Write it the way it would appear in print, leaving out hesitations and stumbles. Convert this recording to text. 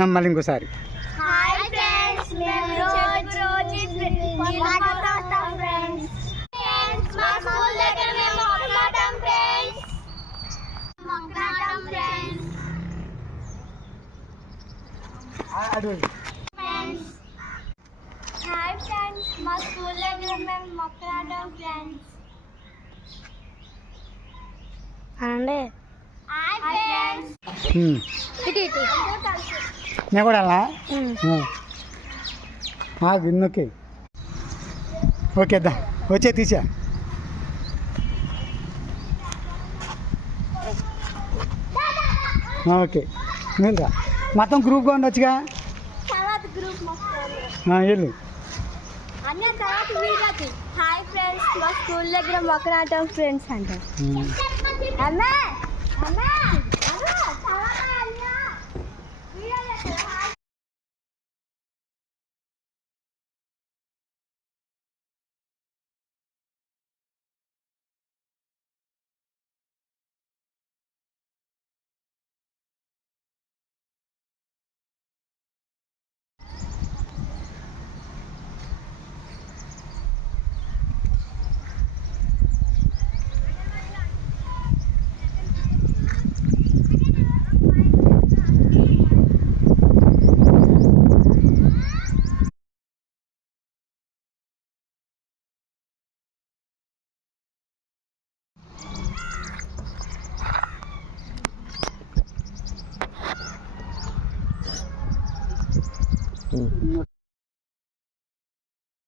మళ్ళీ ఇంకోసారి. Hi friends, మేము రోజు మాట్లాడతాం ఫ్రెండ్స్. మా స్కూల్ దగ్గర మేము మాట్లాడతాం ఫ్రెండ్స్. హాయ్ ఫ్రెండ్స్, మా స్కూల్ దగ్గర మేము మాట్లాడతాం ఫ్రెండ్స్. అండి హాయ్ ఫ్రెండ్స్. నేను కూడా వెళ్ళా ఓకే ఓకే దా వచ్చే తీసా. ఓకే వెళ్ళరా మొత్తం గ్రూప్గా ఉండొచ్చుగా. తర్వాత గ్రూప్ మొత్తం వెళ్ళు. అన్న తర్వాత వీడియోకి హాయ్ ఫ్రెండ్స్, మా స్కూల్ దగ్గర మొక్కనాటం ఫ్రెండ్స్ అంటారు. అమ్మా అమ్మా